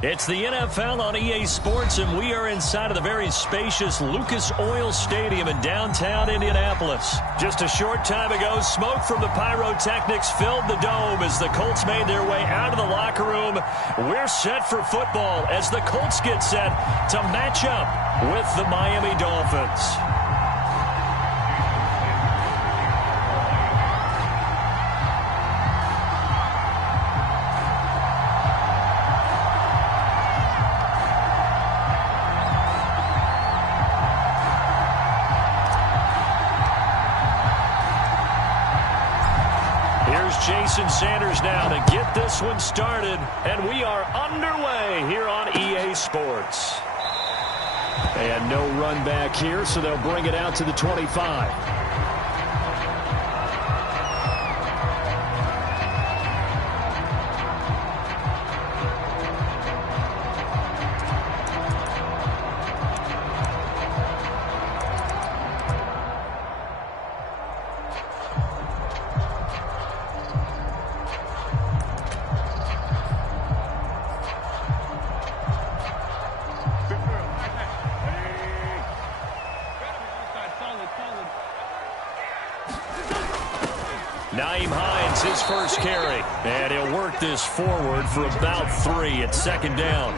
It's the NFL on EA Sports, and we are inside of the very spacious Lucas Oil Stadium in downtown Indianapolis. Just a short time ago, smoke from the pyrotechnics filled the dome as the Colts made their way out of the locker room. We're set for football as the Colts get set to match up with the Miami Dolphins. Jason Sanders now to get this one started, and we are underway here on EA Sports. And no run back here, so they'll bring it out to the 25. His first carry, and he'll work this forward for about 3 at second down.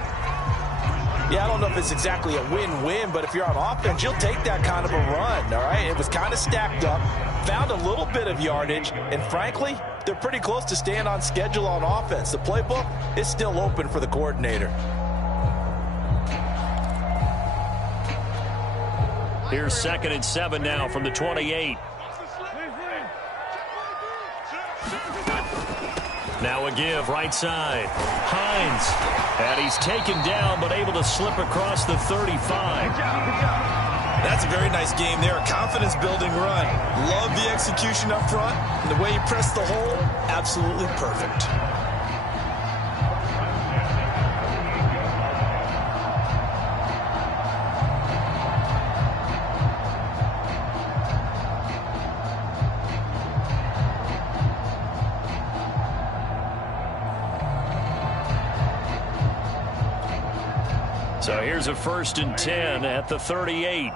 Yeah, I don't know if it's exactly a win-win, but if you're on offense, you'll take that kind of a run, all right? It was kind of stacked up, found a little bit of yardage, and frankly, they're pretty close to staying on schedule on offense. The playbook is still open for the coordinator. Here's 2nd and 7 now from the 28. Now a give, right side. Hines. And he's taken down, but able to slip across the 35. That's a very nice game there. A confidence-building run. Love the execution up front. And the way he pressed the hole, absolutely perfect. So here's a 1st and 10 at the 38.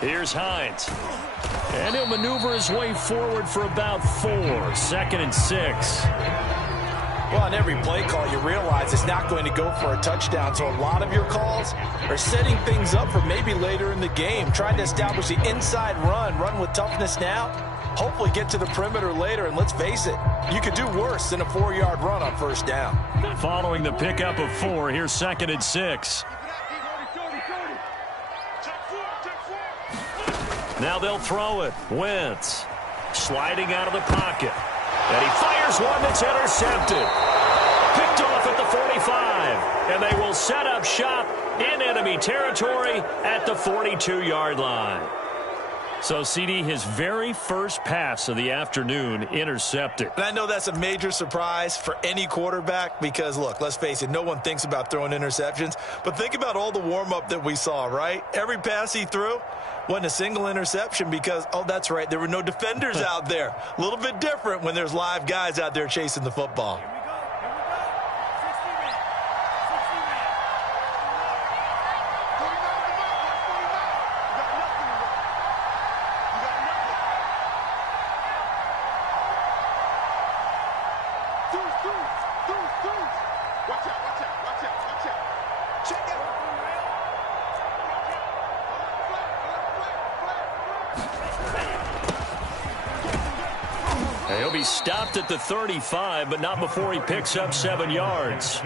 Here's Hines. And he'll maneuver his way forward for about 4. 2nd and 6. Well, on every play call, you realize it's not going to go for a touchdown. So a lot of your calls are setting things up for maybe later in the game, trying to establish the inside run with toughness now. Hopefully get to the perimeter later, and let's face it, you could do worse than a 4-yard run on 1st down. Following the pickup of 4, here's 2nd and 6. Now they'll throw it. Wentz sliding out of the pocket. And he fires one that's intercepted. Picked off at the 45. And they will set up shop in enemy territory at the 42-yard line. So, CD, his very first pass of the afternoon intercepted. And I know that's a major surprise for any quarterback because, look, let's face it, no one thinks about throwing interceptions. But think about all the warm-up that we saw, right? Every pass he threw wasn't a single interception because, oh, that's right, there were no defenders out there. A little bit different when there's live guys out there chasing the football. He'll be stopped at the 35, but not before he picks up 7 yards.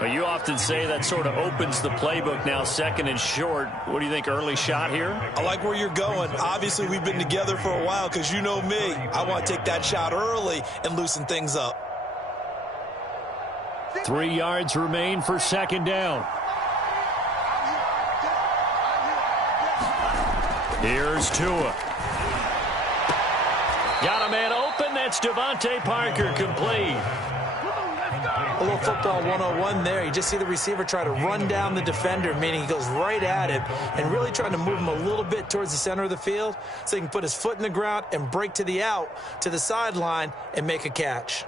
But you often say that sort of opens the playbook now, 2nd and short. What do you think, early shot here? I like where you're going. Obviously, we've been together for a while because you know me. I want to take that shot early and loosen things up. 3 yards remain for 2nd down. Here's Tua. Got a man open, That's Devontae Parker complete. A little football 101 there. You just see the receiver try to run down the defender, meaning he goes right at him and really trying to move him a little bit towards the center of the field so he can put his foot in the ground and break to the out, to the sideline, and make a catch.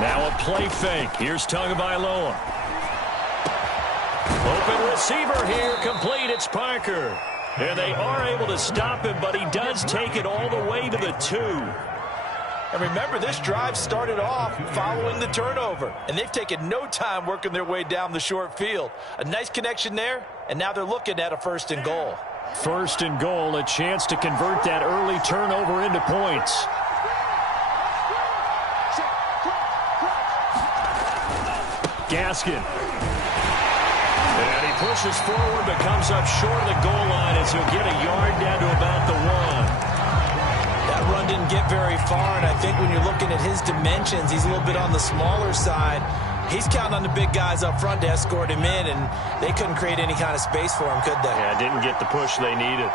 Now a play fake. Here's Tagovailoa. Open receiver here. Complete. It's Parker. And they are able to stop him, but he does take it all the way to the 2. And remember, this drive started off following the turnover. And they've taken no time working their way down the short field. A nice connection there, and now they're looking at a 1st and goal. 1st and goal, a chance to convert that early turnover into points. Gaskin. And he pushes forward but comes up short of the goal line as he'll get a yard down to about the 1. That run didn't get very far, and I think when you're looking at his dimensions, he's a little bit on the smaller side. He's counting on the big guys up front to escort him in, and they couldn't create any kind of space for him, could they? Yeah, didn't get the push they needed.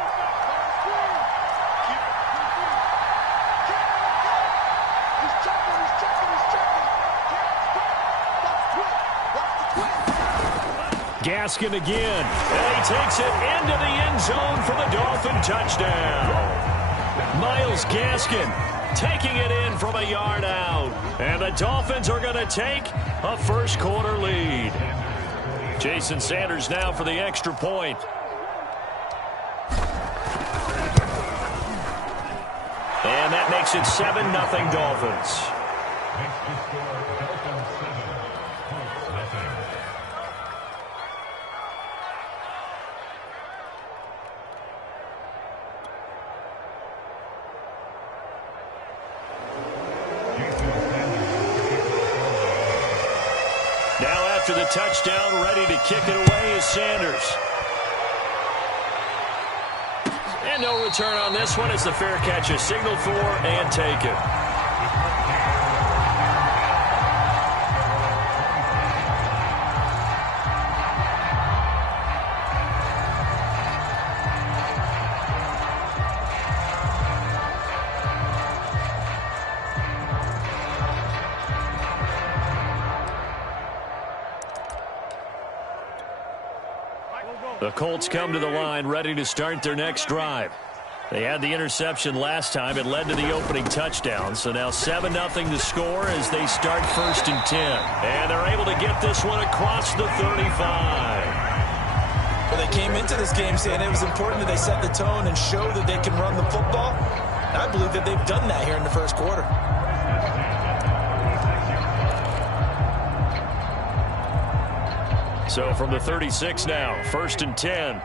Gaskin again, and he takes it into the end zone for the Dolphin touchdown. Myles Gaskin taking it in from a yard out, and the Dolphins are going to take a first-quarter lead. Jason Sanders now for the extra point. And that makes it 7-0 Dolphins. Now after the touchdown, ready to kick it away is Sanders. And no return on this one as the fair catch is signaled for and taken. The Colts come to the line ready to start their next drive. They had the interception last time. It led to the opening touchdown. So now 7-0 to score as they start 1st and 10. And they're able to get this one across the 35. Well, they came into this game saying it was important that they set the tone and show that they can run the football. And I believe that they've done that here in the first quarter. So from the 36 now, 1st and 10.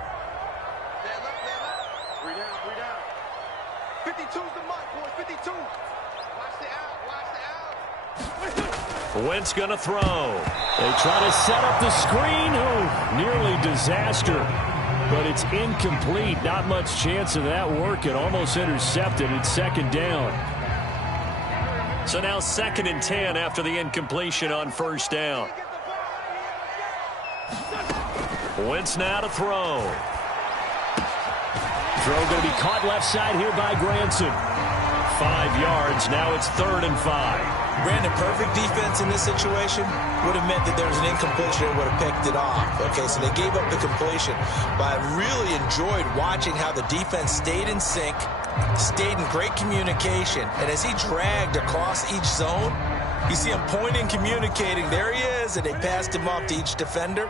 52's the mark, boys. 52. Watch the out. Wentz going to throw. They try to set up the screen. Oh, nearly disaster. But it's incomplete. Not much chance of that working. Almost intercepted. It's 2nd down. So now 2nd and 10 after the incompletion on 1st down. Wentz now to throw. Throw going to be caught left side here by Granson. 5 yards. Now it's 3rd and 5. Brandon, perfect defense in this situation would have meant that there was an incompletion and would have picked it off. Okay, so they gave up the completion. But I really enjoyed watching how the defense stayed in sync, stayed in great communication. And as he dragged across each zone, you see him pointing, communicating. There he is, and they passed him off to each defender.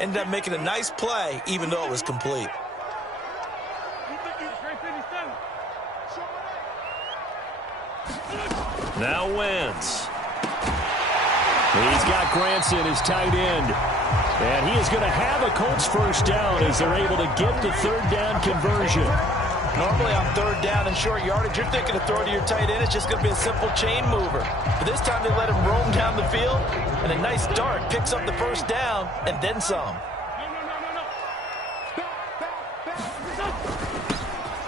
Ended up making a nice play, even though it was complete. Now Wentz. He's got Granson, his tight end. And he is going to have a Colts first down as they're able to get the 3rd down conversion. Normally on 3rd down and short yardage, you're thinking to throw to your tight end. It's just going to be a simple chain mover. But this time they let him roam down the field, and a nice dart picks up the first down and then some.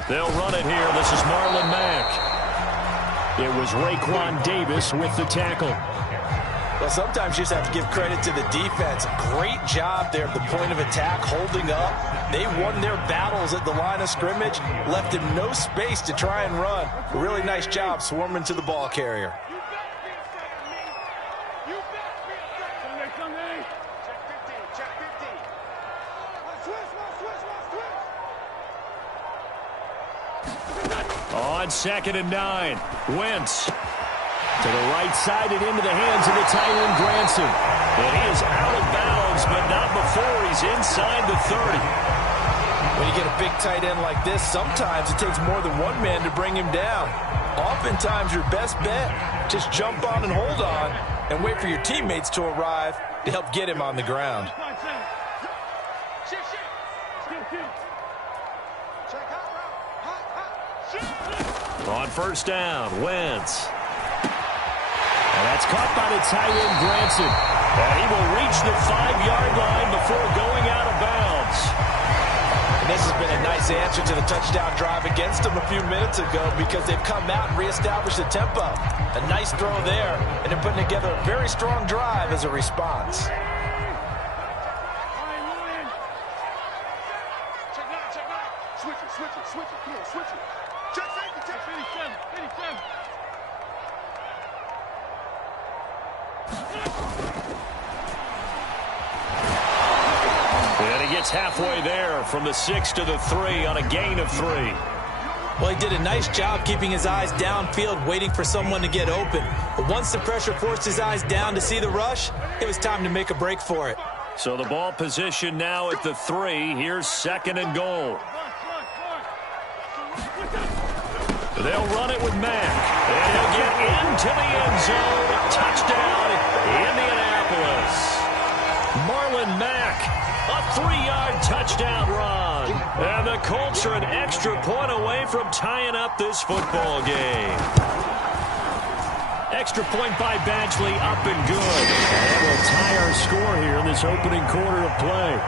They'll run it here. This is Marlon Mack. It was Raekwon Davis with the tackle. Well, sometimes you just have to give credit to the defense. Great job there at the point of attack, holding up. They won their battles at the line of scrimmage, left him no space to try and run. Really nice job swarming to the ball carrier. On 2nd and 9, Wentz to the right side and into the hands of the tight end, Granson. And he is out of bounds, but not before he's inside the 30. When you get a big tight end like this, sometimes it takes more than one man to bring him down. Oftentimes, your best bet, just jump on and hold on and wait for your teammates to arrive to help get him on the ground. On 1st down, Wentz. And that's caught by the tight end, Granson. And he will reach the 5-yard line before going out of bounds. And this has been a nice answer to the touchdown drive against them a few minutes ago because they've come out and reestablished the tempo. A nice throw there, and they're putting together a very strong drive as a response. Switch it. Come on, switch it. Check safety, check 87. And he gets halfway there from the 6 to the 3 on a gain of 3. Well, he did a nice job keeping his eyes downfield, waiting for someone to get open. But once the pressure forced his eyes down to see the rush, it was time to make a break for it. So the ball position now at the 3. Here's 2nd and goal. They'll run it with Mack. And he'll get into the end zone. Touchdown, Indianapolis. Marlon Mack, a 3-yard touchdown run. And the Colts are an extra point away from tying up this football game. Extra point by Badgley, up and good. And we'll tie our score here in this opening quarter of play.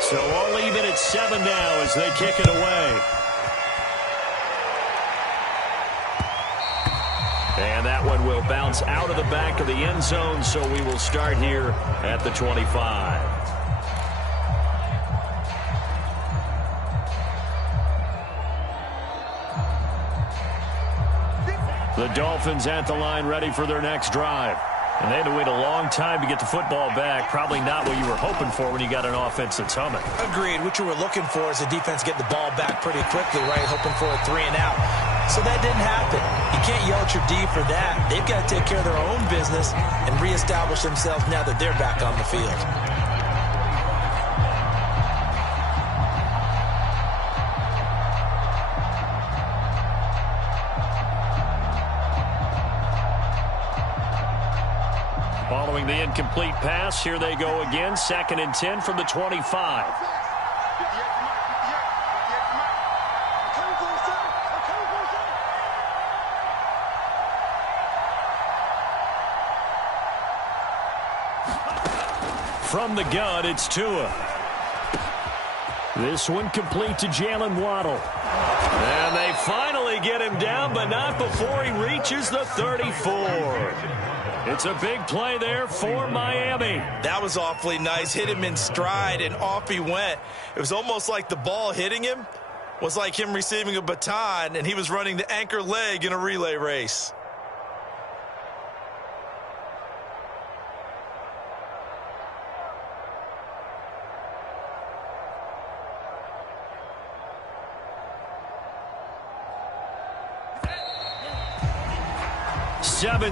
So all even at 7 now as they kick it away. And that one will bounce out of the back of the end zone, so we will start here at the 25. The Dolphins at the line ready for their next drive. And they had to wait a long time to get the football back. Probably not what you were hoping for when you got an offense that's humming. Agreed. What you were looking for is the defense get the ball back pretty quickly, right? Hoping for a 3 and out. So that didn't happen. You can't yell at your D for that. They've got to take care of their own business and reestablish themselves now that they're back on the field. Following the incomplete pass, here they go again. 2nd and 10 from the 25. From the gun, it's Tua. This one complete to Jalen Waddle. And they finally get him down, but not before he reaches the 34. It's a big play there for Miami. That was awfully nice. Hit him in stride, and off he went. It was almost like the ball hitting him was like him receiving a baton, and he was running the anchor leg in a relay race.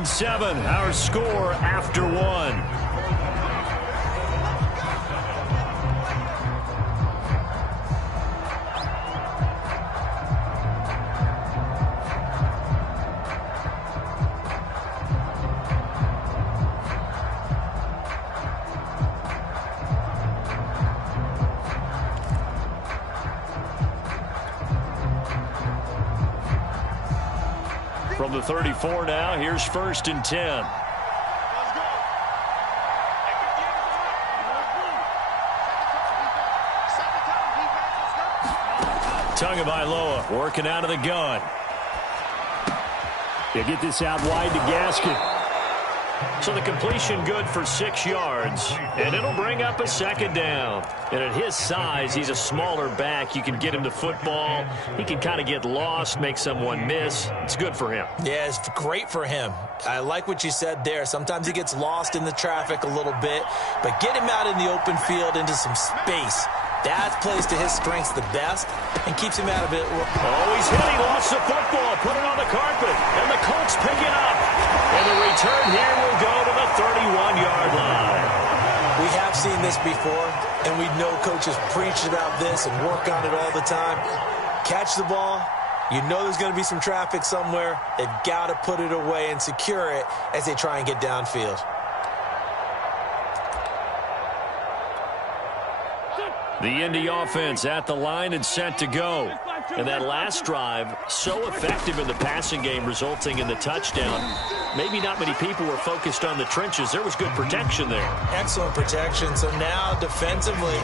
Seven, our score after 1. From the 34 now, here's 1st and 10. Tagovailoa working out of the gun. They get this out wide to Gaskin. So the completion good for 6 yards, and it'll bring up a 2nd down. And at his size, he's a smaller back. You can get him to football. He can kind of get lost, make someone miss. It's good for him. Yeah, it's great for him. I like what you said there. Sometimes he gets lost in the traffic a little bit, but get him out in the open field into some space. That plays to his strengths the best and keeps him out of it. Oh, he's hit. He lost the football. Put it on the carpet. And the Colts pick it up. And the return here will go to the 31-yard line. We have seen this before, and we know coaches preach about this and work on it all the time. Catch the ball. You know there's going to be some traffic somewhere. They've got to put it away and secure it as they try and get downfield. The Indy offense at the line and set to go. And that last drive, so effective in the passing game, resulting in the touchdown. Maybe not many people were focused on the trenches. There was good protection there. Excellent protection. So now defensively,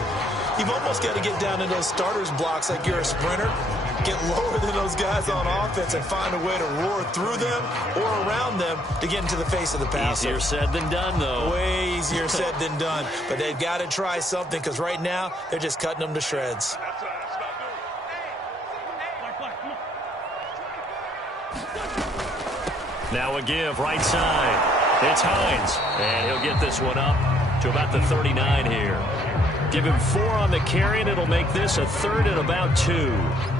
you've almost got to get down in those starters blocks like you're a sprinter. Get lower than those guys on offense and find a way to roar through them or around them to get into the face of the passer. Easier said than done, though. Way easier said than done. But they've got to try something because right now they're just cutting them to shreds. Now a give right side. It's Hines. And he'll get this one up to about the 39 here. Give him 4 on the carry, and it'll make this a 3rd and about 2.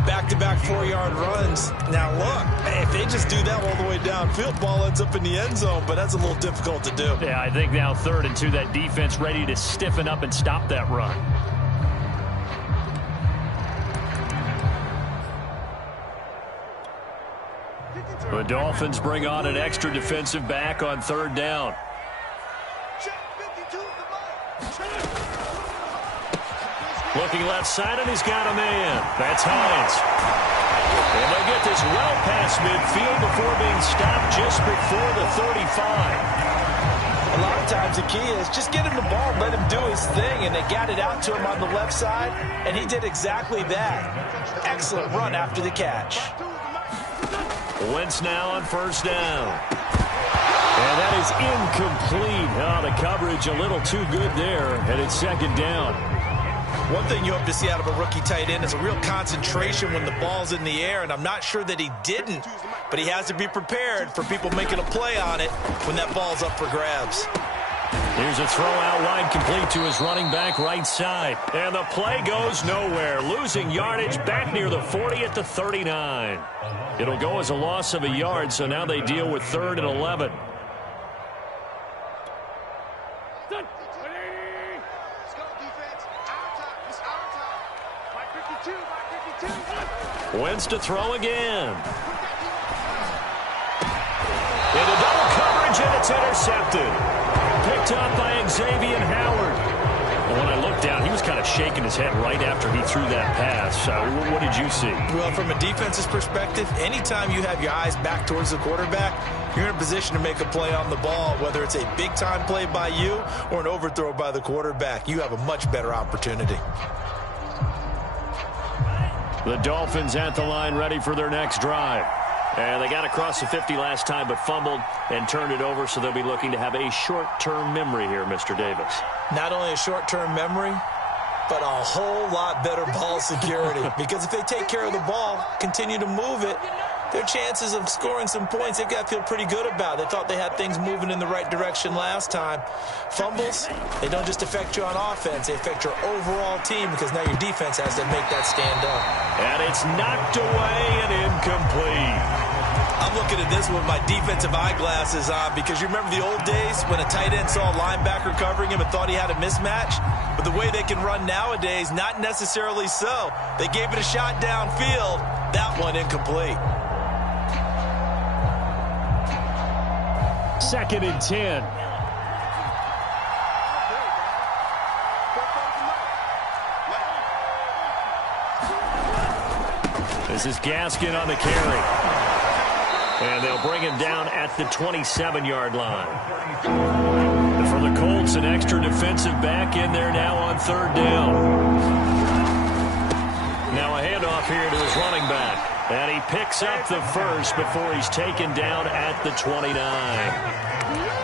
Back-to-back 4-yard runs. Now, look, if they just do that all the way downfield, ball ends up in the end zone, but that's a little difficult to do. Yeah, I think now 3rd and 2, that defense ready to stiffen up and stop that run. The Dolphins bring on an extra defensive back on 3rd down. Looking left side, and he's got a man. That's Hines. And they'll get this well past midfield before being stopped just before the 35. A lot of times the key is just get him the ball, let him do his thing, and they got it out to him on the left side, and he did exactly that. Excellent run after the catch. Wentz now on 1st down. And that is incomplete. Oh, the coverage a little too good there, and it's 2nd down. One thing you hope to see out of a rookie tight end is a real concentration when the ball's in the air, and I'm not sure that he didn't, but he has to be prepared for people making a play on it when that ball's up for grabs. Here's a throw out wide, complete to his running back right side. And the play goes nowhere, losing yardage back near the 40 at the 39. It'll go as a loss of a yard, so now they deal with 3rd and 11. Wentz to throw again. Into double coverage, and it's intercepted. Picked up by Xavier Howard. And when I looked down, he was kind of shaking his head right after he threw that pass. What did you see? Well, from a defense's perspective, anytime you have your eyes back towards the quarterback, you're in a position to make a play on the ball, whether it's a big-time play by you or an overthrow by the quarterback. You have a much better opportunity. The Dolphins at the line ready for their next drive. And they got across the 50 last time but fumbled and turned it over, so they'll be looking to have a short-term memory here, Mr. Davis. Not only a short-term memory, but a whole lot better ball security. Because if they take care of the ball, continue to move it, their chances of scoring some points, they've got to feel pretty good about. They thought they had things moving in the right direction last time. Fumbles, they don't just affect you on offense. They affect your overall team because now your defense has to make that stand up. And it's knocked away and incomplete. I'm looking at this with my defensive eyeglasses on because you remember the old days when a tight end saw a linebacker covering him and thought he had a mismatch? But the way they can run nowadays, not necessarily so. They gave it a shot downfield. That one incomplete. 2nd and 10. This is Gaskin on the carry. And they'll bring him down at the 27-yard line. And for the Colts, an extra defensive back in there now on third down. Now a handoff here to his running back. And he picks up the first before he's taken down at the 29.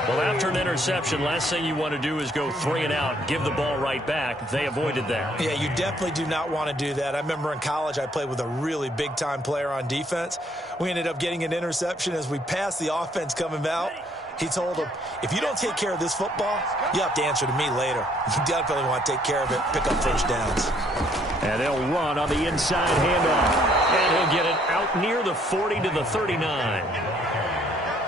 Well, after an interception, last thing you want to do is go 3 and out, give the ball right back. They avoided that. Yeah, you definitely do not want to do that. I remember in college I played with a really big-time player on defense. We ended up getting an interception as we passed the offense coming out. He told him, if you don't take care of this football, you have to answer to me later. You definitely want to take care of it, pick up first downs. And they'll run on the inside handoff. And he'll get it out near the 40 to the 39.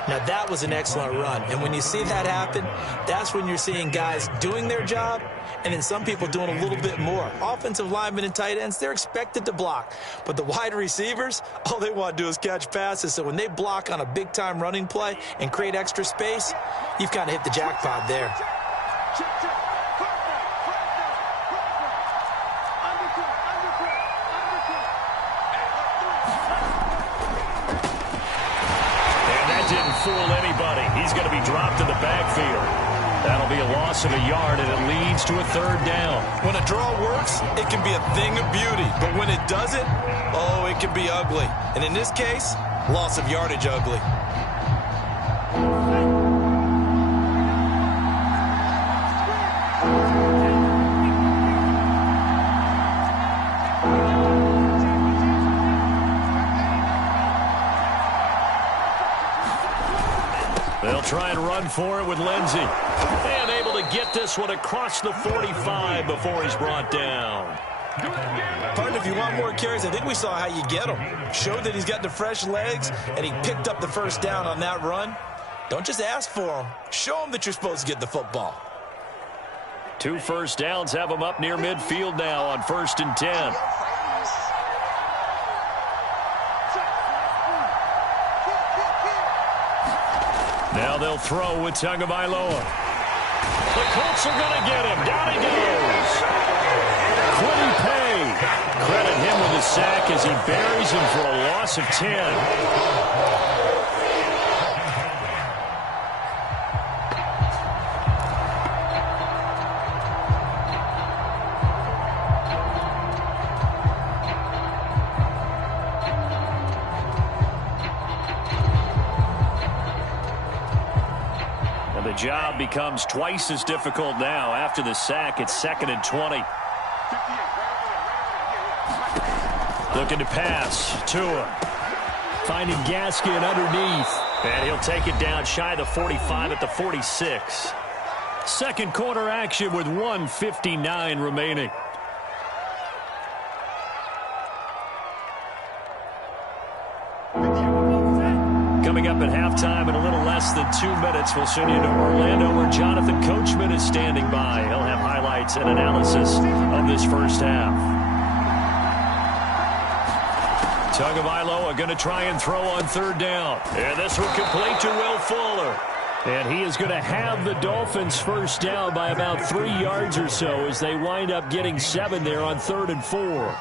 Now, that was an excellent run. And when you see that happen, that's when you're seeing guys doing their job and then some people doing a little bit more. Offensive linemen and tight ends, they're expected to block. But the wide receivers, all they want to do is catch passes. So when they block on a big-time running play and create extra space, you've kind of hit the jackpot there. Didn't fool anybody. He's going to be dropped in the backfield. That'll be a loss of a yard, and it leads to a third down. When a draw works, it can be a thing of beauty. But when it doesn't, oh, it can be ugly. And in this case, loss of yardage ugly. They'll try and run for it with Lindsey. And able to get this one across the 45 before he's brought down. Partner, if you want more carries, I think we saw how you get him. Showed that he's got the fresh legs, and he picked up the first down on that run. Don't just ask for him. Show him that you're supposed to get the football. 2 first downs have him up near midfield now on 1st and 10. Now they'll throw with Tagovailoa. The Colts are going to get him. Down he goes. Quiddy Pay. Credit him with a sack as he buries him for a loss of 10. The job becomes twice as difficult now after the sack. It's 2nd and 20. Looking to pass. Tua finding Gaskin underneath. And he'll take it down shy of the 45 at the 46. Second quarter action with 1:59 remaining. Coming up at halftime in a little less than 2 minutes, we'll send you to Orlando where Jonathan Coachman is standing by. He'll have highlights and analysis of this first half. Tagovailoa going to try and throw on 3rd down. And this one complete to Will Fuller. And he is going to have the Dolphins first down by about 3 yards or so as they wind up getting 7 there on 3rd and 4.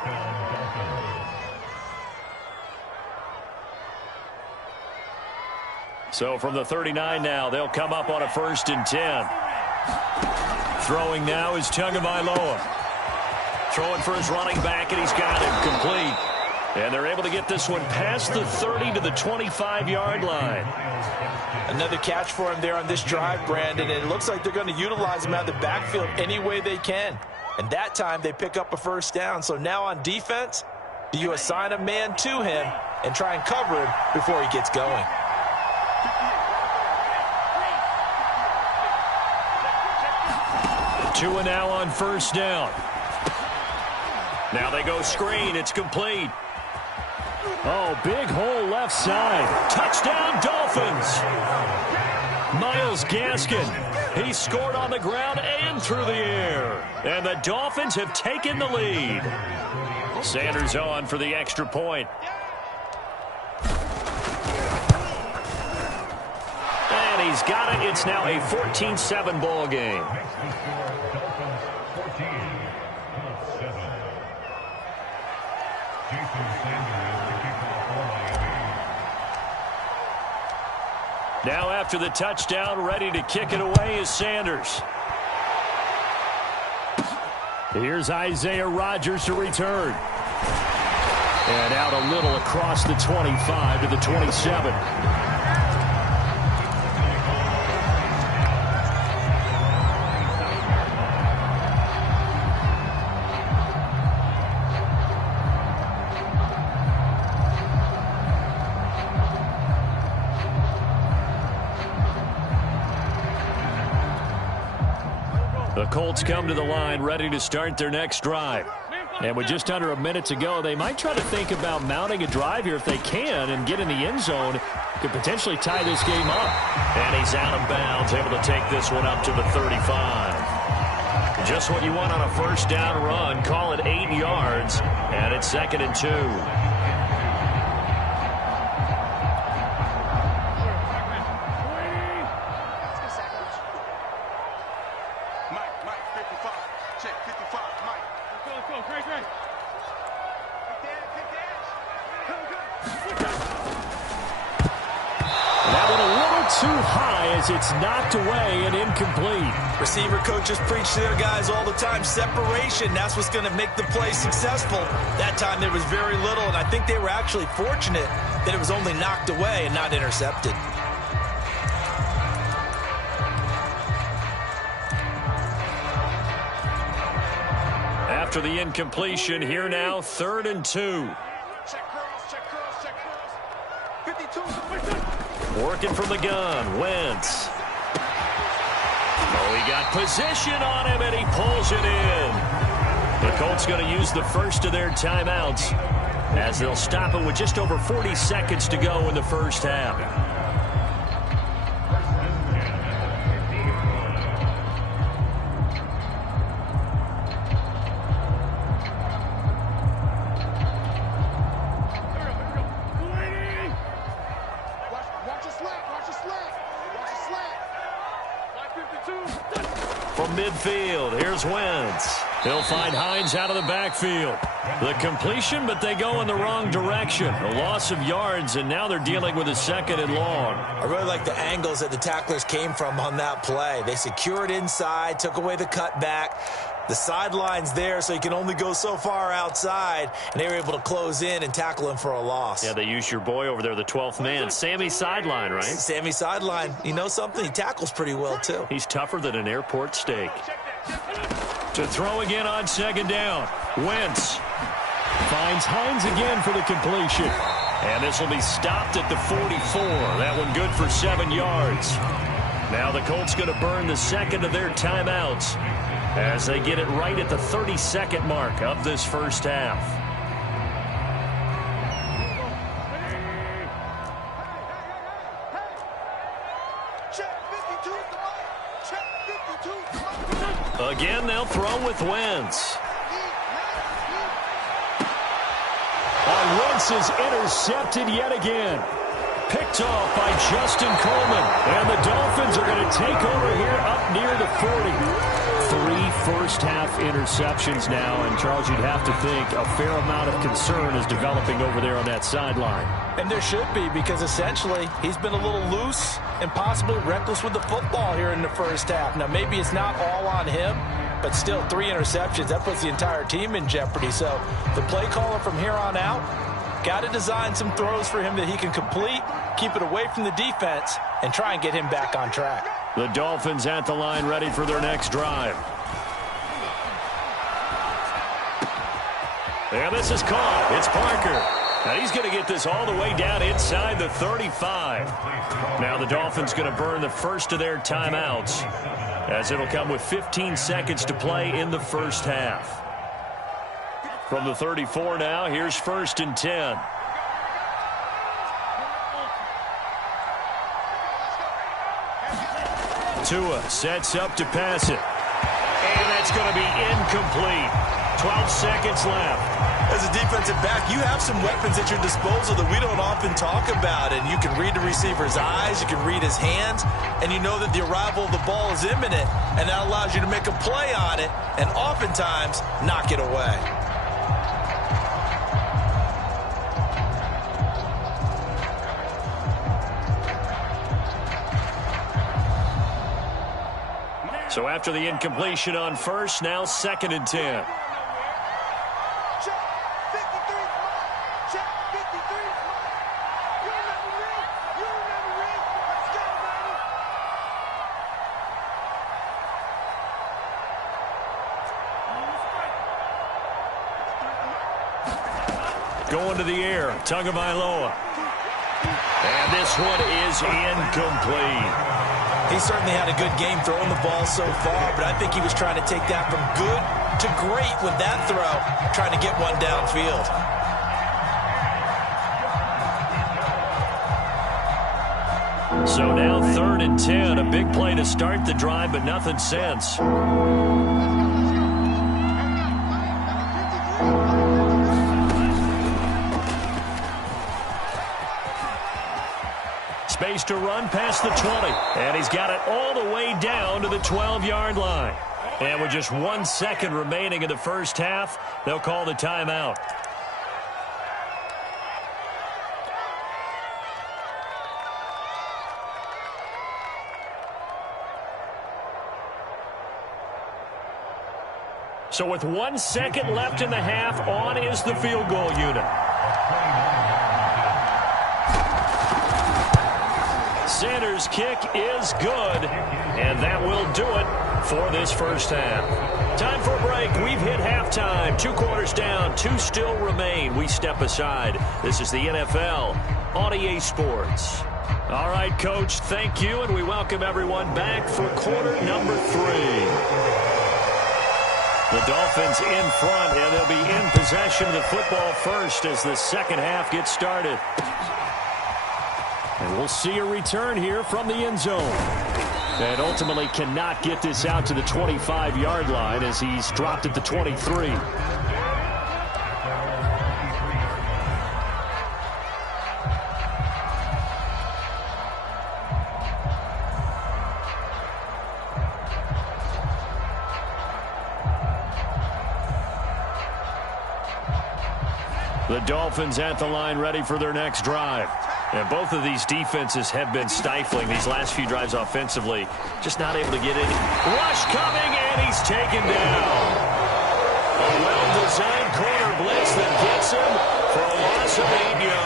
So from the 39 now, they'll come up on a 1st and 10. Throwing now is Tagovailoa. Throwing for his running back, and he's got it complete. And they're able to get this one past the 30 to the 25-yard line. Another catch for him there on this drive, Brandon. And it looks like they're going to utilize him out of the backfield any way they can. And that time they pick up a first down. So now on defense, do you assign a man to him and try and cover him before he gets going? Tua now on 1st down. Now they go screen. It's complete. Oh, big hole left side. Touchdown, Dolphins. Myles Gaskin. He scored on the ground and through the air. And the Dolphins have taken the lead. Sanders on for the extra point. And he's got it. It's now a 14-7 ball game. Now after the touchdown, ready to kick it away is Sanders. Here's Isaiah Rodgers to return. And out a little across the 25 to the 27. The Colts come to the line ready to start their next drive. And with just under a minute to go, they might try to think about mounting a drive here if they can and get in the end zone. Could potentially tie this game up. And he's out of bounds, able to take this one up to the 35. Just what you want on a first down run. Call it 8 yards. And it's 2nd and 2. It's knocked away and incomplete. Receiver coaches preach to their guys all the time. Separation, that's what's going to make the play successful. That time there was very little, and I think they were actually fortunate that it was only knocked away and not intercepted. After the incompletion, here now, 3rd and 2. Check cross, check cross. 52. Working from the gun, Wentz. Oh, he got position on him, and he pulls it in. The Colts going to use the first of their timeouts as they'll stop it with just over 40 seconds to go in the first half. From midfield, here's Wentz. He'll find Hines out of the backfield. The completion, but they go in the wrong direction. A loss of yards, and now they're dealing with a 2nd and long. I really like the angles that the tacklers came from on that play. They secured inside, took away the cutback. The sideline's there, so you can only go so far outside, and they were able to close in and tackle him for a loss. Yeah, they used your boy over there, the 12th man, Sammy Sideline, right? Sammy Sideline. You know something? He tackles pretty well, too. He's tougher than an airport steak. To throw again on 2nd down. Wentz finds Hines again for the completion. And this will be stopped at the 44. That one good for 7 yards. Now the Colts going to burn the 2nd of their timeouts as they get it right at the 32nd mark of this first half. Again, they'll throw with Wentz. Wentz is intercepted yet again. Picked off by Justin Coleman. And the Dolphins are going to take over here up near the 40. 3 first-half interceptions now, and Charles, you'd have to think a fair amount of concern is developing over there on that sideline. And there should be, because essentially he's been a little loose and possibly reckless with the football here in the first half. Now, maybe it's not all on him, but still 3 interceptions. That puts the entire team in jeopardy. So the play caller from here on out got to design some throws for him that he can complete, keep it away from the defense, and try and get him back on track. The Dolphins at the line ready for their next drive. And this is caught. It's Parker. Now he's going to get this all the way down inside the 35. Now the Dolphins going to burn the first of their timeouts as it'll come with 15 seconds to play in the first half. From the 34 now, here's 1st and 10. Tua sets up to pass it. And that's going to be incomplete. 12 seconds left. As a defensive back, you have some weapons at your disposal that we don't often talk about. And you can read the receiver's eyes, you can read his hands, and you know that the arrival of the ball is imminent. And that allows you to make a play on it and oftentimes knock it away. So after the incompletion on first, now 2nd and 10. Going to the air, Tagovailoa. And this one is incomplete. He certainly had a good game throwing the ball so far, but I think he was trying to take that from good to great with that throw, trying to get one downfield. So now 3rd and 10, a big play to start the drive, but nothing since. Space to run past the 20. And he's got it all the way down to the 12-yard line. And with just 1 second remaining in the first half, they'll call the timeout. So with 1 second left in the half, on is the field goal unit. Sanders' kick is good, and that will do it for this first half. Time for a break. We've hit halftime. 2 quarters down, 2 still remain. We step aside. This is the NFL on EA Sports. All right, Coach, thank you, and we welcome everyone back for quarter number 3. The Dolphins in front, and they'll be in possession of the football first as the second half gets started. And we'll see a return here from the end zone. And ultimately cannot get this out to the 25-yard line as he's dropped at the 23. The Dolphins at the line ready for their next drive. And both of these defenses have been stifling these last few drives offensively. Just not able to get any. Rush coming, and he's taken down. A well-designed corner blitz that gets him for a loss of 8 yards.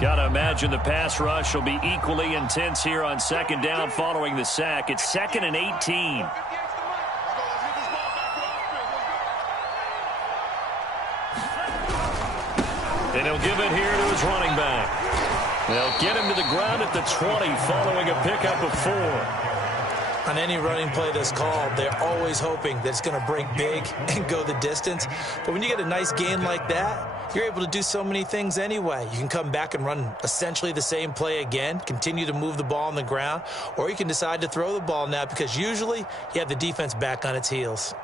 Got to imagine the pass rush will be equally intense here on 2nd down following the sack. It's 2nd and 18. And he'll give it here to his running back. They'll get him to the ground at the 20 following a pickup of 4. On any running play that's called, they're always hoping that it's going to break big and go the distance. But when you get a nice gain like that, you're able to do so many things anyway. You can come back and run essentially the same play again, continue to move the ball on the ground, or you can decide to throw the ball now because usually you have the defense back on its heels.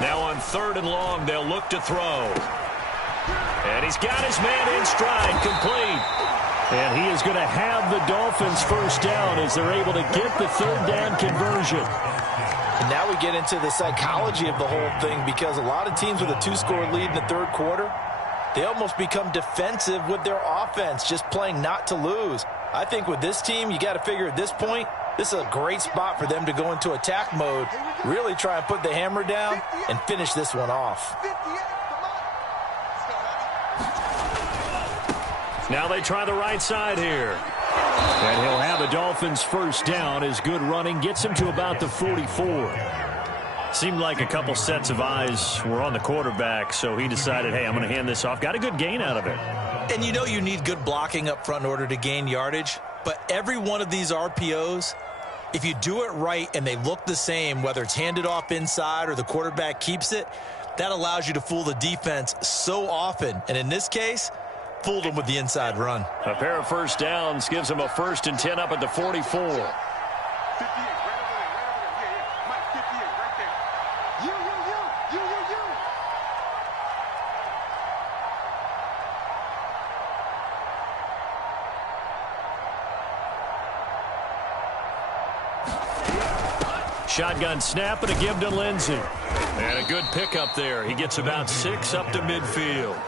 Now on 3rd and long, they'll look to throw. And he's got his man in stride, complete. And he is going to have the Dolphins first down as they're able to get the 3rd down conversion. And now we get into the psychology of the whole thing because a lot of teams with a 2-score lead in the 3rd quarter, they almost become defensive with their offense, just playing not to lose. I think with this team, you got to figure at this point, this is a great spot for them to go into attack mode, really try and put the hammer down and finish this one off. Now they try the right side here. And he'll have the Dolphins first down as good running gets him to about the 44. Seemed like a couple sets of eyes were on the quarterback, so he decided, hey, I'm going to hand this off. Got a good gain out of it. And you know you need good blocking up front in order to gain yardage, but every one of these RPOs If you do it right and they look the same, whether it's handed off inside or the quarterback keeps it, that allows you to fool the defense so often. And in this case, fooled them with the inside run. A pair of first downs gives them a 1st and 10 up at the 44. 58, right over there, yeah. Mike, 58, right there. You. Shotgun snap and a give to Lindsey. And a good pickup there. He gets about 6 up to midfield.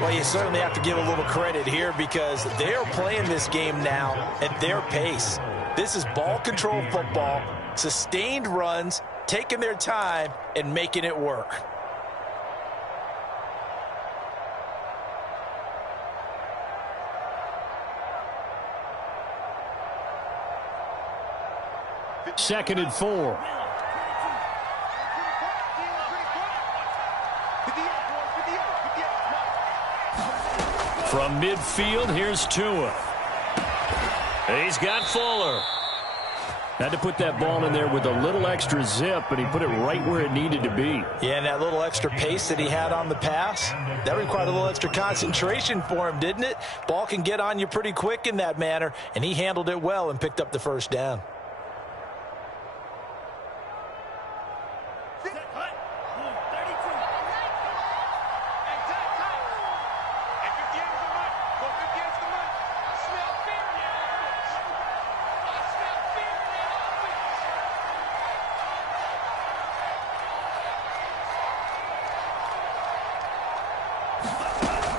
Well, you certainly have to give a little credit here because they're playing this game now at their pace. This is ball control football, sustained runs, taking their time, and making it work. Second and 4. From midfield, here's Tua. He's got Fuller. Had to put that ball in there with a little extra zip, but he put it right where it needed to be. Yeah, and that little extra pace that he had on the pass, that required a little extra concentration for him, didn't it? Ball can get on you pretty quick in that manner, and he handled it well and picked up the first down.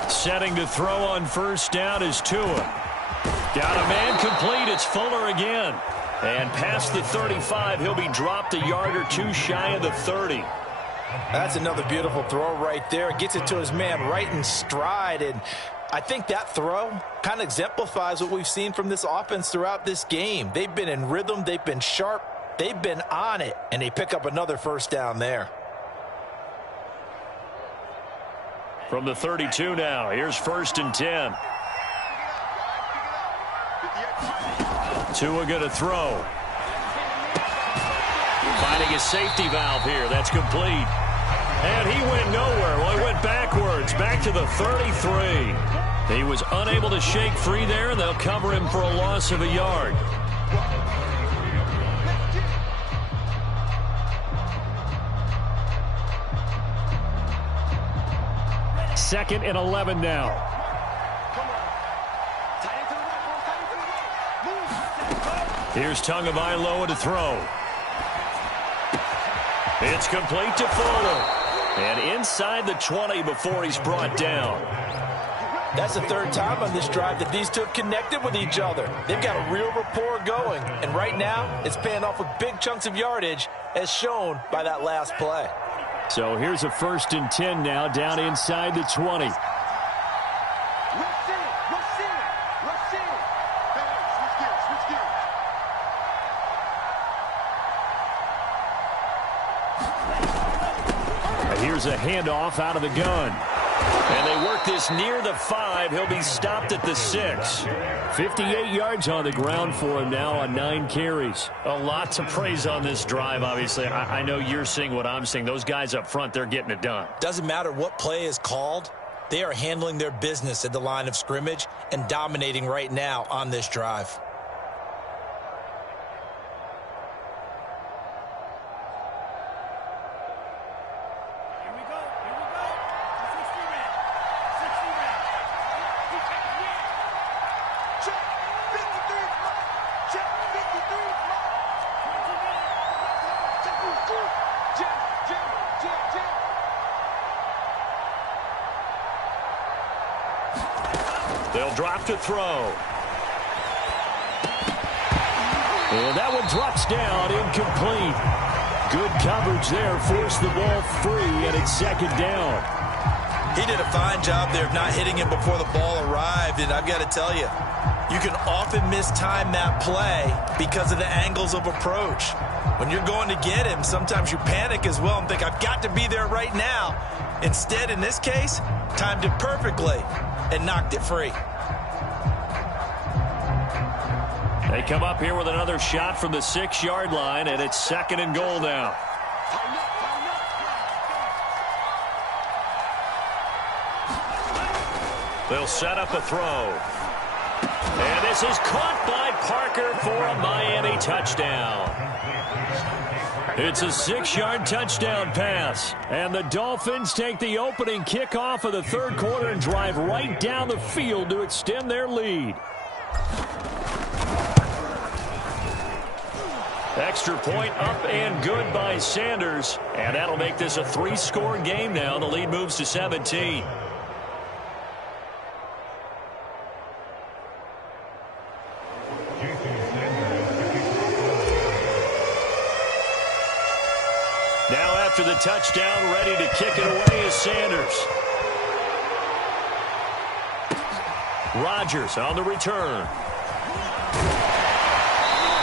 Setting to throw on first down is Tua. Got a man complete. It's Fuller again. And past the 35, he'll be dropped a yard or two shy of the 30. That's another beautiful throw right there. Gets it to his man right in stride. And I think that throw kind of exemplifies what we've seen from this offense throughout this game. They've been in rhythm. They've been sharp. They've been on it. And they pick up another first down there. From the 32 now, here's 1st and 10. Tua going to throw. Finding a safety valve here. That's complete. And he went nowhere. Well, he went backwards, back to the 33. He was unable to shake free there, and they'll cover him for a loss of a yard. Second and 11 now. Here's Tagovailoa to throw. It's complete to Fuller. And inside the 20 before he's brought down. That's the third time on this drive that these two have connected with each other. They've got a real rapport going. And right now, it's paying off with big chunks of yardage, as shown by that last play. So here's a 1st and 10 now, down inside the 20. Here's a handoff out of the gun. And they work this near the 5. He'll be stopped at the 6. 58 yards on the ground for him now on 9 carries. A lot to praise on this drive, obviously. I know you're seeing what I'm seeing. Those guys up front, they're getting it done. Doesn't matter what play is called. They are handling their business at the line of scrimmage and dominating right now on this drive. They'll drop to throw. And that one drops down, incomplete. Good coverage there, forced the ball free, and it's second down. He did a fine job there of not hitting him before the ball arrived, and I've got to tell you, you can often mistime that play because of the angles of approach. When you're going to get him, sometimes you panic as well and think, I've got to be there right now. Instead, in this case, timed it perfectly and knocked it free. They come up here with another shot from the 6-yard line, and it's 2nd and goal now. They'll set up a throw. And this is caught by Parker for a Miami touchdown. It's a 6-yard touchdown pass. And the Dolphins take the opening kickoff of the 3rd quarter and drive right down the field to extend their lead. Extra point up and good by Sanders. And that'll make this a 3-score game now. The lead moves to 17. Now after the touchdown, ready to kick it away is Sanders. Rodgers on the return.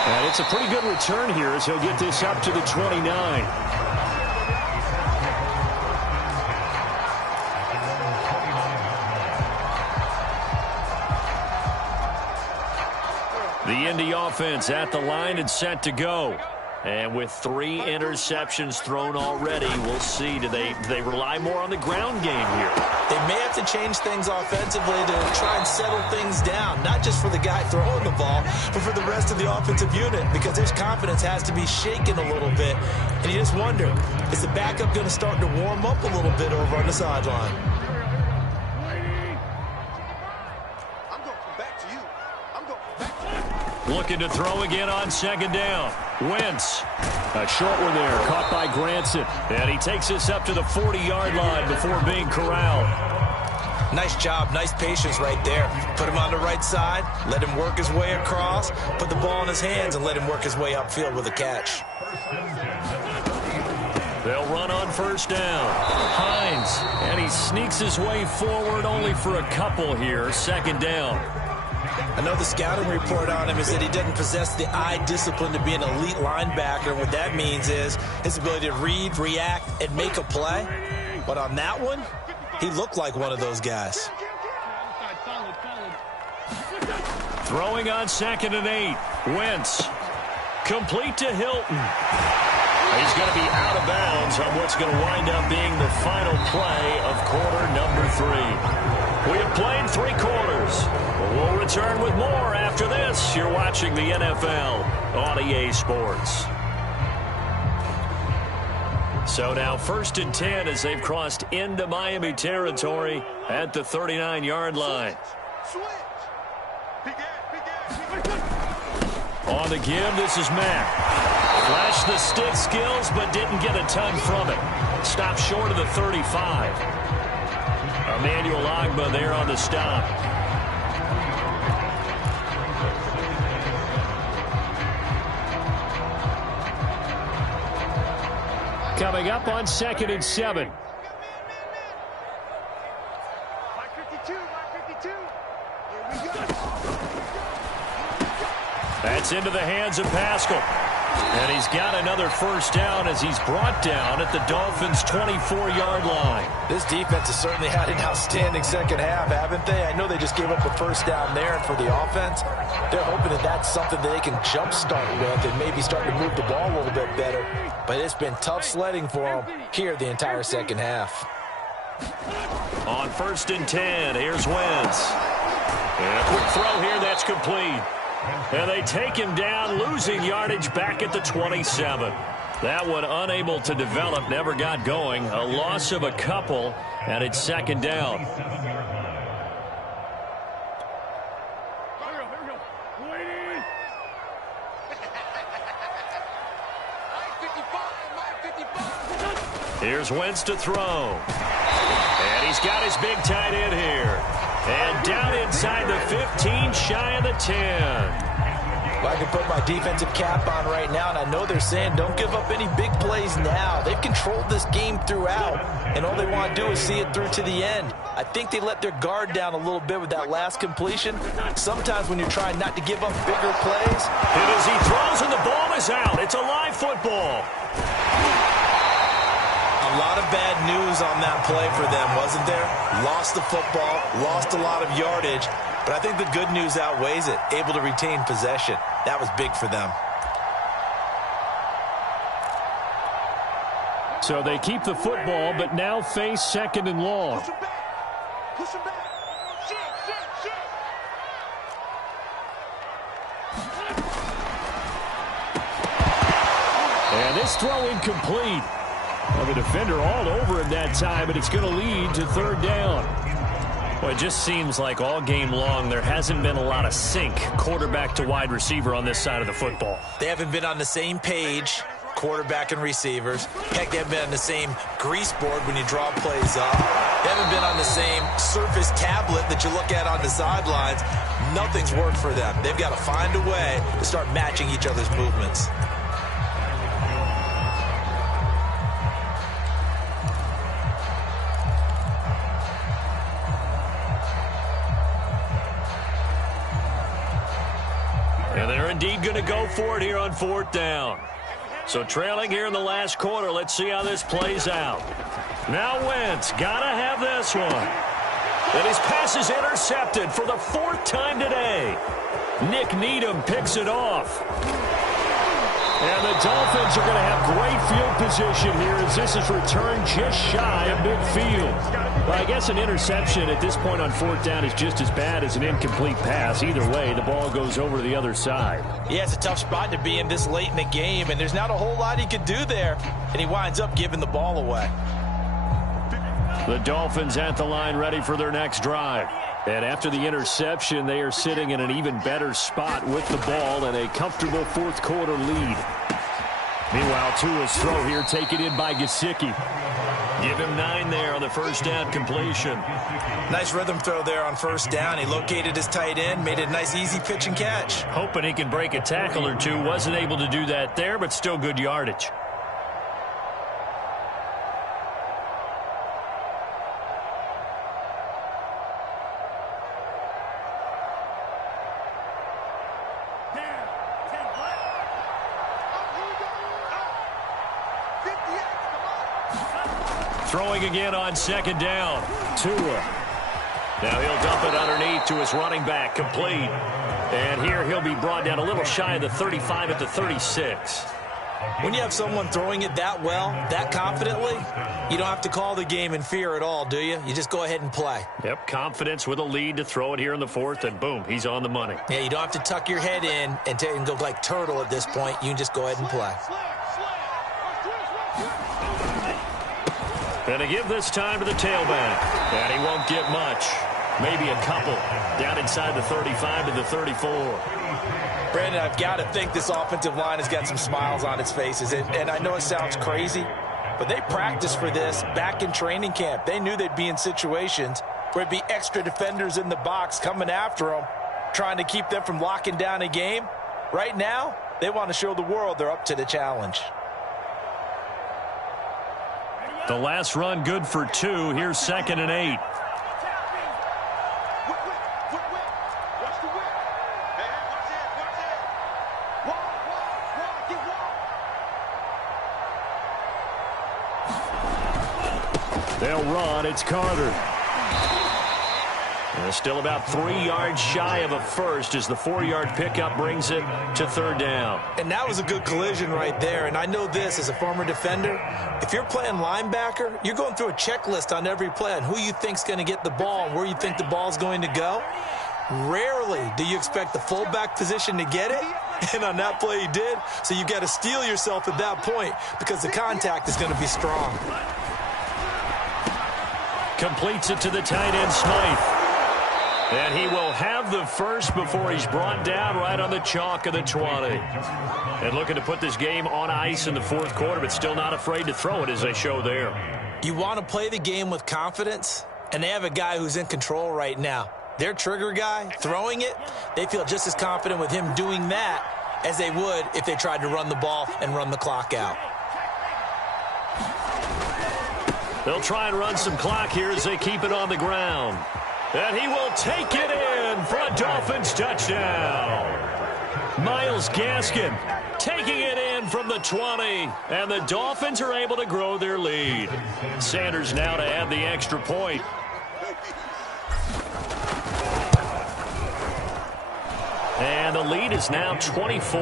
And it's a pretty good return here as he'll get this up to the 29. The Indy offense at the line and set to go. And with 3 interceptions thrown already, we'll see. Do they rely more on the ground game here? They may have to change things offensively to try and settle things down, not just for the guy throwing the ball, but for the rest of the offensive unit, because his confidence has to be shaken a little bit. And you just wonder, is the backup going to start to warm up a little bit over on the sideline? Looking to throw again on 2nd down. Wentz. A short one there, caught by Granson. And he takes this up to the 40-yard line before being corralled. Nice job, nice patience right there. Put him on the right side, let him work his way across, put the ball in his hands, and let him work his way upfield with a catch. They'll run on 1st down. Hines, and he sneaks his way forward only for a couple here. 2nd down. I know the scouting report on him is that he doesn't possess the eye discipline to be an elite linebacker. What that means is his ability to read, react, and make a play. But on that one, he looked like one of those guys. Throwing on 2nd and 8. Wentz. Complete to Hilton. He's going to be out of bounds on what's going to wind up being the final play of quarter number 3. We have played 3 quarters. We'll return with more after this. You're watching the NFL on EA Sports. So now 1st and 10 as they've crossed into Miami territory at the 39-yard line. On the give, this is Mack. Flashed the stick skills, but didn't get a ton from it. Stopped short of the 35. Emmanuel Ogbah there on the stop. Coming up on 2nd and 7. That's into the hands of Pascal. And he's got another 1st down as he's brought down at the Dolphins' 24-yard line. This defense has certainly had an outstanding 2nd half, haven't they? I know they just gave up a 1st down there, and for the offense, they're hoping that that's something that they can jumpstart with and maybe start to move the ball a little bit better. But it's been tough sledding for them here the entire 2nd half. On 1st and 10, here's Wentz. And a quick throw here, that's complete. And they take him down, losing yardage back at the 27. That one unable to develop, never got going. A loss of a couple, and it's 2nd down. Here's Wentz to throw. And he's got his big tight end here. And down inside the 15, shy of the 10. Well, I can put my defensive cap on right now, and I know they're saying don't give up any big plays now. They've controlled this game throughout, and all they want to do is see it through to the end. I think they let their guard down a little bit with that last completion. Sometimes when you're trying not to give up bigger plays. And as he throws and the ball is out, it's a live football. A lot of bad news on that play for them, wasn't there? Lost the football, lost a lot of yardage, But I think the good news outweighs it. Able to retain possession. That was big for them. So they keep the football, but now face 2nd and long. Push him back. Push him back. Shit. And this throw incomplete. Well, the defender all over him that time, but it's going to lead to 3rd down. Well, it just seems like all game long there hasn't been a lot of sync quarterback to wide receiver on this side of the football. They haven't been on the same page, quarterback and receivers. Heck, they haven't been on the same grease board when you draw plays up. They haven't been on the same Surface tablet that you look at on the sidelines. Nothing's worked for them. They've got to find a way to start matching each other's movements. And they're indeed going to go for it here on 4th down. So trailing here in the last quarter. Let's see how this plays out. Now Wentz got to have this one. And his pass is intercepted for the 4th time today. Nick Needham picks it off. And the Dolphins are going to have great field position here as this is returned just shy of midfield. Well, I guess an interception at this point on 4th down is just as bad as an incomplete pass. Either way, the ball goes over to the other side. Yeah, it's a tough spot to be in this late in the game, and there's not a whole lot he could do there. And he winds up giving the ball away. The Dolphins at the line ready for their next drive. And after the interception, they are sitting in an even better spot with the ball and a comfortable 4th quarter lead. Meanwhile, Tua's throw here taken in by Gesicki. Give him 9 there on the 1st down completion. Nice rhythm throw there on 1st down. He located his tight end, made it a nice easy pitch and catch. Hoping he can break a tackle or two. Wasn't able to do that there, but still good yardage. Throwing again on 2nd down. Tua. Now he'll dump it underneath to his running back. Complete. And here he'll be brought down a little shy of the 35 at the 36. When you have someone throwing it that well, that confidently, you don't have to call the game in fear at all, do you? You just go ahead and play. Yep, confidence with a lead to throw it here in the 4th, and boom, he's on the money. Yeah, you don't have to tuck your head in and go like turtle at this point. You can just go ahead and play. And to give this time to the tailback. And he won't get much. Maybe a couple. Down inside the 35 to the 34. Brandon, I've got to think this offensive line has got some smiles on its faces. And I know it sounds crazy, but they practiced for this back in training camp. They knew they'd be in situations where it'd be extra defenders in the box coming after them, trying to keep them from locking down a game. Right now, they want to show the world they're up to the challenge. The last run good for 2. Here's 2nd and 8. They'll run. It's Carter. And still about 3 yards shy of a first as the 4-yard pickup brings it to 3rd down. And that was a good collision right there. And I know this as a former defender. If you're playing linebacker, you're going through a checklist on every play on who you think's going to get the ball and where you think the ball's going to go. Rarely do you expect the fullback position to get it. And on that play he did. So you've got to steel yourself at that point because the contact is going to be strong. Completes it to the tight end, Smythe. And he will have the first before he's brought down right on the chalk of the 20. And looking to put this game on ice in the 4th quarter, but still not afraid to throw it as they show there. You want to play the game with confidence, and they have a guy who's in control right now. Their trigger guy, throwing it, they feel just as confident with him doing that as they would if they tried to run the ball and run the clock out. They'll try and run some clock here as they keep it on the ground. And he will take it in for a Dolphins touchdown. Myles Gaskin taking it in from the 20. And the Dolphins are able to grow their lead. Sanders now to add the extra point. And the lead is now 24.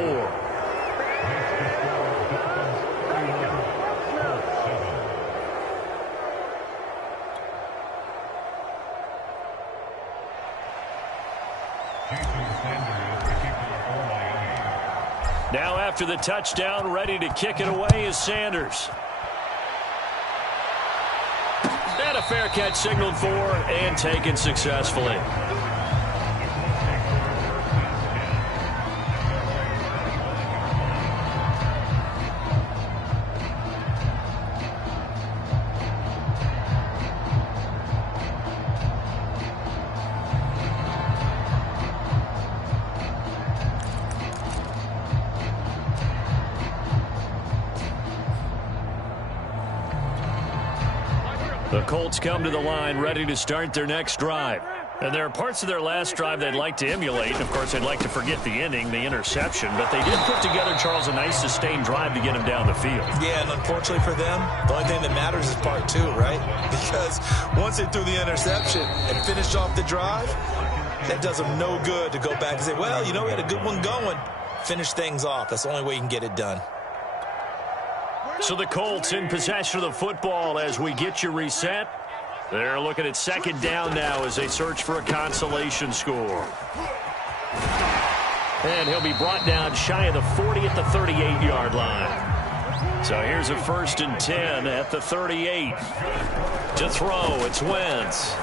Now after the touchdown, ready to kick it away is Sanders. And a fair catch signaled for and taken successfully. The Colts come to the line ready to start their next drive. And there are parts of their last drive they'd like to emulate. Of course, they'd like to forget the ending, the interception. But they did put together, Charles, a nice sustained drive to get him down the field. Yeah, and unfortunately for them, the only thing that matters is part two, right? Because once they threw the interception and finished off the drive, that does them no good to go back and say, well, you know, we had a good one going. Finish things off. That's the only way you can get it done. So the Colts in possession of the football as we get you reset. They're looking at second down now as they search for a consolation score. And he'll be brought down shy of the 40 at the 38-yard line. So here's a 1st and 10 at the 38. To throw, it's Wentz.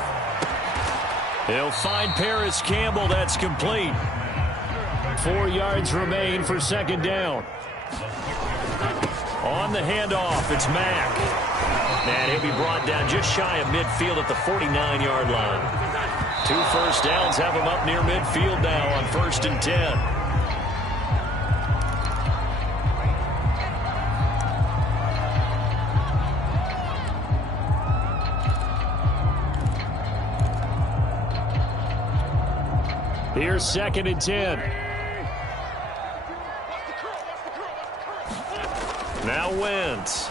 He'll find Paris Campbell. That's complete. 4 yards remain for second down. On the handoff, it's Mack. And he'll be brought down just shy of midfield at the 49-yard line. 2 first downs have him up near midfield now on 1st and 10. Here's 2nd and 10. Now Wentz.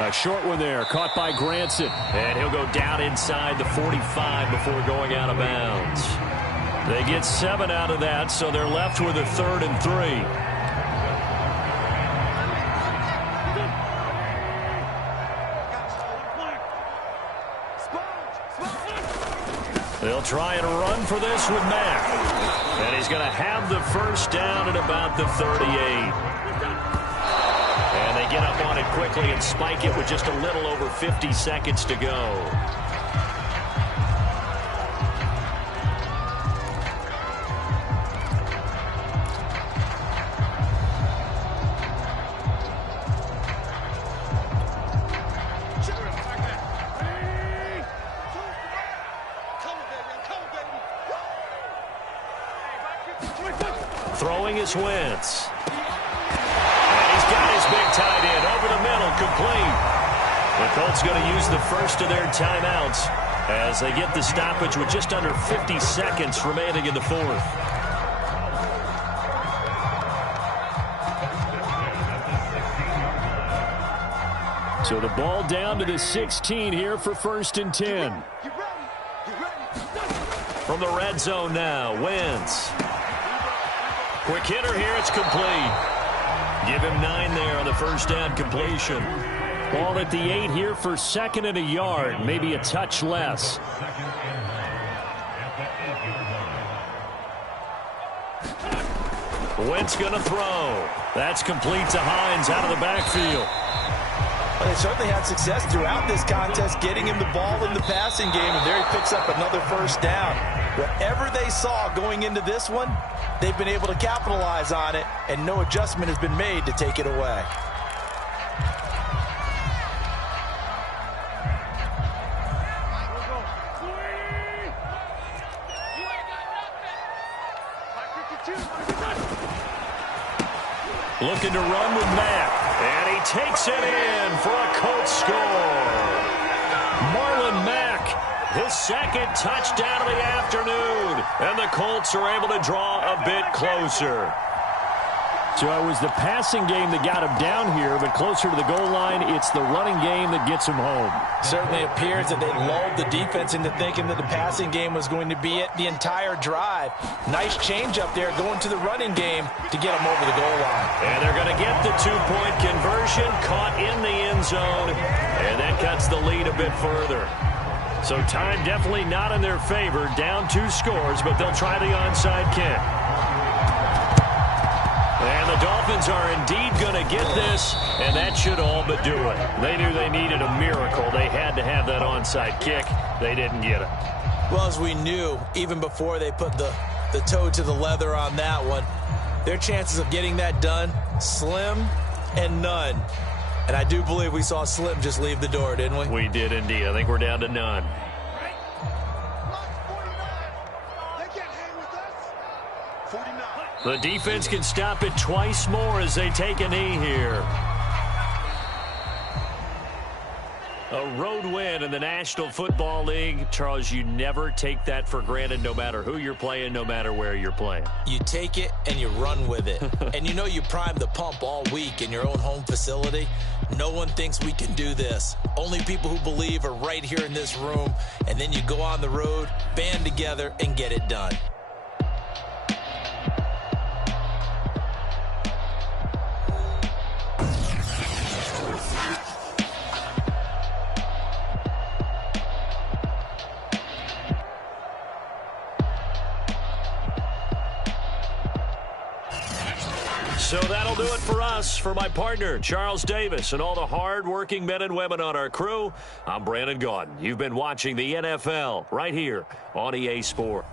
A short one there, caught by Granson. And he'll go down inside the 45 before going out of bounds. They get 7 out of that, so they're left with a 3rd and 3. They'll try and run for this with Mack. And he's going to have the first down at about the 38. And they get up on it quickly and spike it with just a little over 50 seconds to go. Throwing is Wentz. And he's got his big tight end over the middle, complete. The Colts going to use the first of their timeouts as they get the stoppage with just under 50 seconds remaining in the 4th. So the ball down to the 16 here for 1st and 10. From the red zone now, Wentz. Quick hitter here, it's complete. Give him 9 there on the first down completion. Ball at the 8 here for 2nd and a yard, maybe a touch less. Wentz going to throw. That's complete to Hines out of the backfield. Well, they certainly had success throughout this contest, getting him the ball in the passing game, and there he picks up another first down. Whatever they saw going into this one, they've been able to capitalize on it, and no adjustment has been made to take it away. Looking to run with Mack, and he takes it in for a Colts score. Marlon Mack, his 2nd touchdown of the afternoon, and the Colts are able to draw a bit closer. So it was the passing game that got him down here, but closer to the goal line, it's the running game that gets him home. Certainly appears that they lulled the defense into thinking that the passing game was going to be it the entire drive. Nice change up there going to the running game to get them over the goal line. And they're going to get the two-point conversion, caught in the end zone, and that cuts the lead a bit further. So time definitely not in their favor, down 2 scores, but they'll try the onside kick. And the Dolphins are indeed going to get this, and that should all but do it. They knew they needed a miracle. They had to have that onside kick. They didn't get it. Well, as we knew, even before they put the toe to the leather on that one, their chances of getting that done, slim and none. And I do believe we saw Slim just leave the door, didn't we? We did indeed. I think we're down to none. The defense can stop it twice more as they take a knee here. A road win in the National Football League. Charles, you never take that for granted no matter who you're playing, no matter where you're playing. You take it and you run with it. And you know you primed the pump all week in your own home facility. No one thinks we can do this. Only people who believe are right here in this room. And then you go on the road, band together, and get it done. So that'll do it for us. For my partner, Charles Davis, and all the hard-working men and women on our crew, I'm Brandon Gaudin. You've been watching the NFL right here on EA Sports.